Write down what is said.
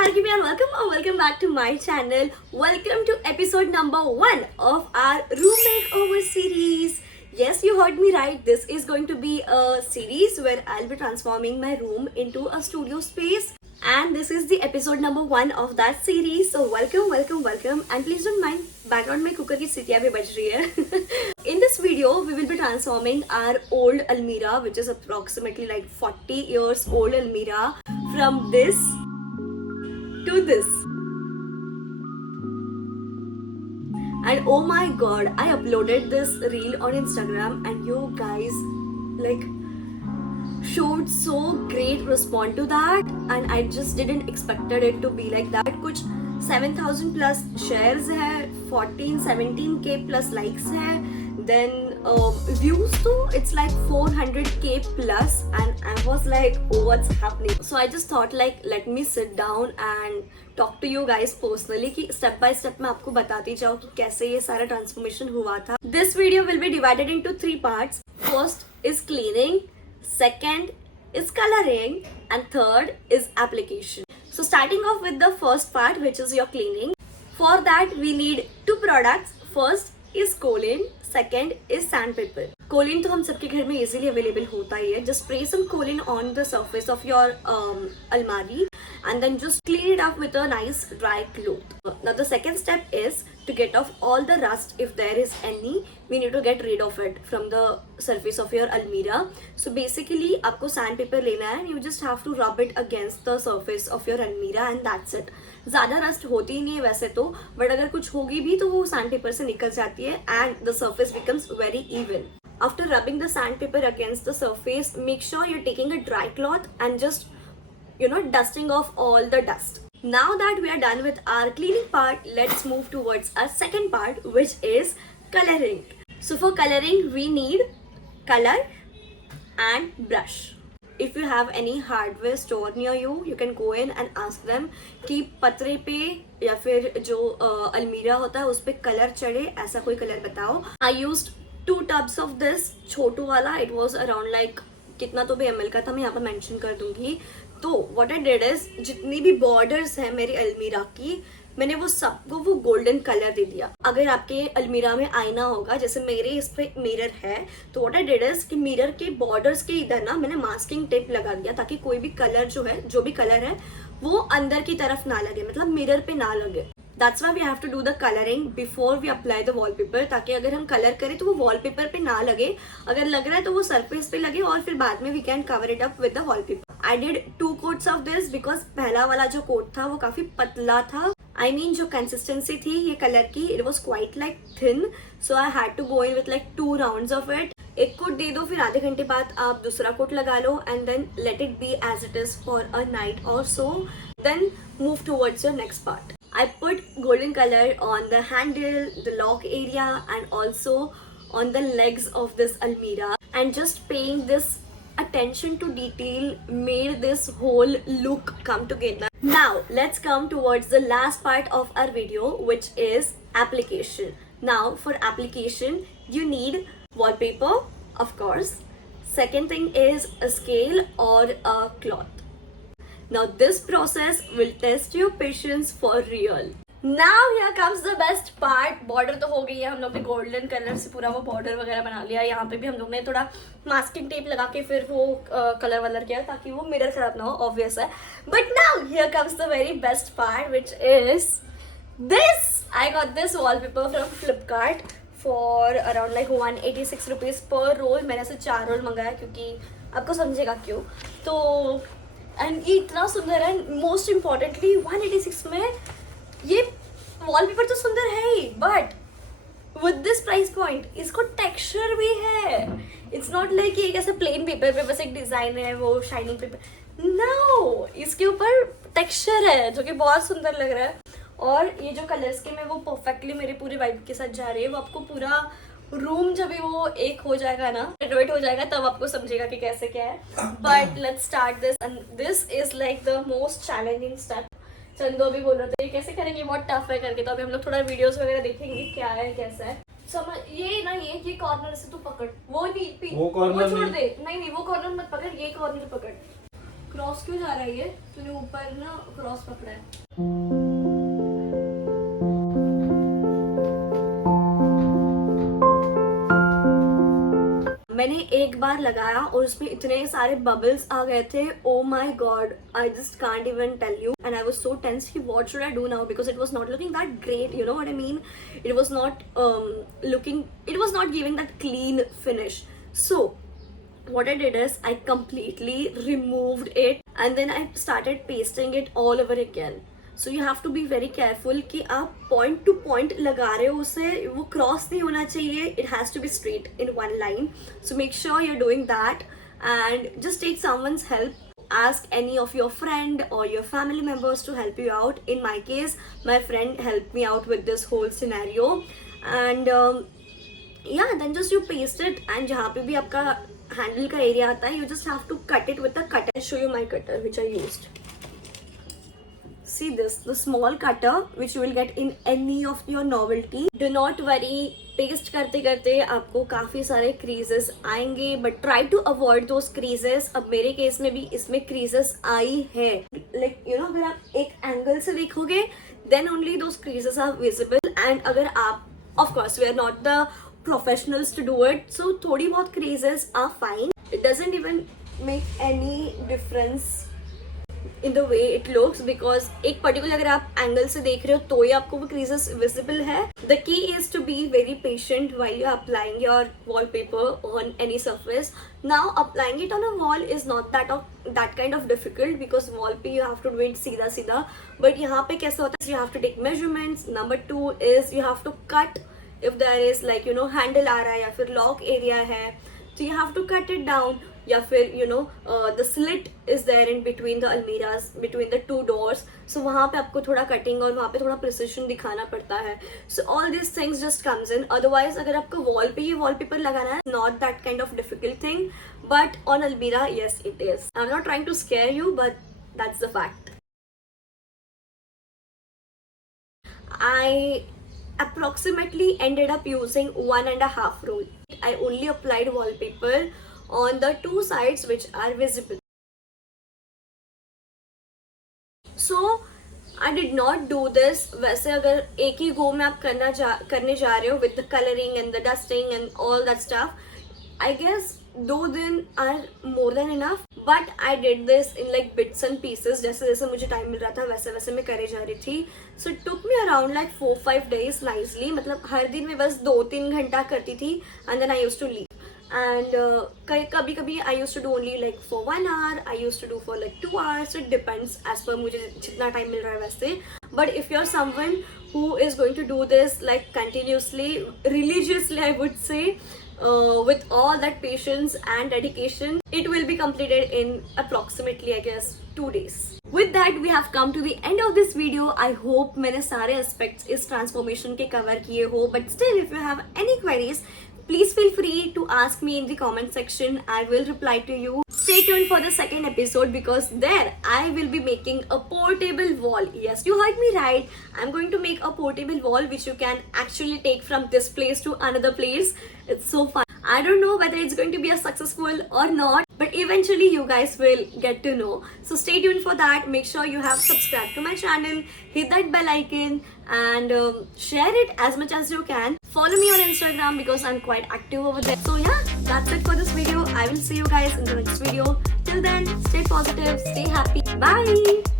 Bhargavi and welcome back to my channel. Welcome to episode number 1 of our room makeover series. Yes, you heard me right. This is going to be a series where I'll be transforming my room into a studio space. And this is the episode number 1 of that series. So welcome. And please don't mind, background में cooker की सीटियाँ भी बज रही है. In this video, we will be transforming our old almirah, which is approximately like 40 years old almirah, from this to this. And oh my god, I uploaded this reel on Instagram and you guys like showed so great response to that, and I just didn't expected it to be like that. कुछ 7,000 plus shares है, 17k plus likes है, then views too, it's like 400k plus, and I was like, oh, what's happening? So I just thought like let me sit down and talk to you guys personally कि step by step मैं आपको बताती जाऊँ कि कैसे ये सारा transformation हुआ था. This video will be divided into 3 parts. First is cleaning, second is coloring, and third is application. So starting off with the first part, which is your cleaning. For that we need 2 products. First is Kolin, second is sandpaper. Kolin तो हम सबके घर में easily available होता ही है. Just spray some Kolin on the surface of your almari and then just clean it up with a nice dry cloth. Now the second step is to get off all the rust. If there is any, we need to get rid of it from the surface of your almirah. So basically आपको sandpaper लेना है, you just have to rub it against the surface of your almirah and that's it. ज़्यादा rust होती ही नहीं है वैसे तो, but अगर कुछ होगी भी तो वो sandpaper से निकल जाती है and the surface becomes very even. After rubbing the sandpaper against the surface, make sure you're taking a dry cloth and just dusting off all the dust. Now that we are done with our cleaning part, let's move towards our second part, which is coloring. So for coloring we need color and brush. If you have any hardware store near you, you can go in and ask them कि पतरे पे या फिर जो अलमीरा होता है उस पे कलर चढ़े, ऐसा कोई कलर बताओ. I used 2 tubs of this छोटू वाला. It was around like कितना तो भी ml का था, मैं यहाँ पर मेंशन कर दूंगी. तो what I did is जितनी भी बॉर्डर्स है मेरी अलमीरा की, मैंने वो सबको वो गोल्डन कलर दे दिया. अगर आपके अलमीरा में आईना होगा, जैसे मेरे इस पे मिरर है, तो what I did is कि मिरर के बॉर्डर्स के इधर ना मैंने मास्किंग टेप लगा दिया ताकि कोई भी कलर जो भी कलर है वो अंदर की तरफ ना लगे, मतलब मिरर पे ना लगे. That's why we have to do the coloring before we apply the wallpaper, ताकि अगर हम कलर करें तो वो वॉलपेपर पे ना लगे, अगर लग रहा है तो वो सरफेस पे लगे और फिर बाद में we can cover it up with the wallpaper. I did 2 coats of this because पहला वाला जो कोट था वो काफी पतला था. I mean जो कंसिस्टेंसी थी ये कलर की, it was quite like thin, so I had to go in with like 2 rounds of it. एक कोट दे दो, फिर आधे घंटे बाद आप दूसरा कोट लगा लो and then let it be as it is for a night or so. Then move towards your next part. I put golden color on the handle, the lock area, and also on the legs of this almirah, and just paying this attention to detail made this whole look come together. Now let's come towards the last part of our video, which is application. Now for application you need wallpaper, of course. Second thing is a scale or a cloth. Now this process will test your patience for real. Now here comes the best part. Border तो हो गई है, हम लोग ने golden colour से पूरा वो बॉर्डर वगैरह बना लिया. यहाँ पे भी हम लोग ने थोड़ा मास्किंग टेप लगा के फिर वो कलर वलर किया ताकि वो मिरर खराब ना हो, ऑब्वियस है. But now here comes the very best part, which is this. I got this wallpaper from Flipkart for around like 186 rupees per roll. मैंने ऐसे 4 रोल मंगाया क्योंकि आपको समझेगा क्यों. तो एंड ये इतना सुंदर है. मोस्ट इम्पॉर्टेंटली 186 में ये वॉलपेपर तो सुंदर है ही, but with this price point इसको टेक्सचर भी है. इट्स नॉट लाइक एक ऐसे प्लेन पेपर पे बस एक डिजाइन है वो शाइनिंग पेपर. नो, इसके ऊपर टेक्सचर है जो कि बहुत सुंदर लग रहा है. और ये जो कलर स्कीम है वो परफेक्टली मेरे पूरे वाइब के साथ जा रही है. वो आपको पूरा रूम जब भी वो एक हो जाएगा ना, रेनोवेट हो जाएगा, तब आपको समझेगा कि कैसे क्या है. But let's start this, and this is like the most challenging step. Chando अभी बोल रहे थे कैसे करेंगे, बहुत टफ है करके. तो अभी हम लोग थोड़ा वीडियोस वगैरह देखेंगे क्या है कैसा है. समझ ये ना, ये कॉर्नर से तू पकड़, वो नहीं वो छोड़ दे. नहीं वो कॉर्नर मत पकड़, ये कॉर्नर पकड़. क्रॉस क्यों जा रहा है ये? तूने ऊपर ना क्रॉस पकड़ा है. मैंने एक बार लगाया और उसमें इतने सारे बबल्स आ गए थे. Oh my god, I just can't even tell you. And I was so tense कि what should I do now, because it was not looking that great, you know what I mean. It was not looking, it was not giving that clean finish. So what I did is I completely removed it and then I started pasting it all over again. So you have to be very careful कि आप point to point लगा रहे हो उसे, वो cross नहीं होना चाहिए. It has to be straight in one line. So make sure you're doing that and just take someone's help. Ask any of your friend or your family members to help you out. In my case, my friend helped me out with this whole scenario and yeah, then just you paste it and जहाँ पे भी आपका handle का area आता है, you just have to cut it with a cutter. I'll show you my cutter which I used. See this, the small cutter which you will get in any of your novelty. Do not worry, paste करते करते आपको काफ़ी सारे creases आएंगे, but try to avoid those creases. अब मेरे case में भी इसमें creases आई है. Like you know, अगर आप एक angle से देखोगे, then only those creases are visible. And अगर आप, of course, we are not the professionals to do it, so थोड़ी बहुत creases are fine. It doesn't even make any difference in the way it looks because एक particular अगर आप angle से देख रहे हो तो ही आपको वो creases visible है. The key is to be very patient while you're applying your wallpaper on any surface. Now applying it on a wall is not that kind of difficult because wall पे you have to do it सीधा सीधा, but यहाँ पे कैसा होता है, you have to take measurements. Number 2 is you have to cut if there is like you know handle आ रहा है या फिर lock area है, so you have to cut it down. या फिर you know the slit is there in between the almiras, between the two doors, so वहाँ पे आपको थोड़ा cutting और वहाँ पे थोड़ा precision दिखाना पड़ता है. So all these things just comes in. Otherwise अगर आपको wall पे ये wallpaper लगाना है, not that kind of difficult thing, but on almira yes it is. I'm not trying to scare you, but that's the fact. I approximately ended up using 1.5 roll. I only applied wallpaper on the two sides which are visible. So I did not do this. वैसे अगर एक ही go में आप करने जा रहे हो with the coloring and the dusting and all that stuff, I guess 2 दिन are more than enough. But I did this in like bits and pieces. जैसे जैसे मुझे टाइम मिल रहा था वैसे वैसे मैं करे जा रही थी. So it took me around like 4-5 days nicely. मतलब हर दिन मैं बस 2-3 घंटा करती थी and then I used to leave. And कभी कभी I used to do only like for 1 hour, I used to do for like 2 hours. So it depends as per मुझे जितना टाइम मिल रहा है वैसे. But if you're someone who is going to do this like continuously, religiously I would say, with all that patience and dedication, it will be completed in approximately I guess 2 days. With that we have come to the end of this video. I hope मैंने सारे aspects इस transformation के cover किए हो. But still if you have any queries, please feel free to ask me in the comment section. I will reply to you. Stay tuned for the second episode because there I will be making a portable wall. Yes, you heard me right. I'm going to make a portable wall which you can actually take from this place to another place. It's so fun. I don't know whether it's going to be a successful or not, but eventually you guys will get to know. So stay tuned for that. Make sure you have subscribed to my channel, hit that bell icon and share it as much as you can. Follow me on Instagram because I'm quite active over there. So yeah, that's it for this video. I will see you guys in the next video. Till then, stay positive, stay happy. Bye.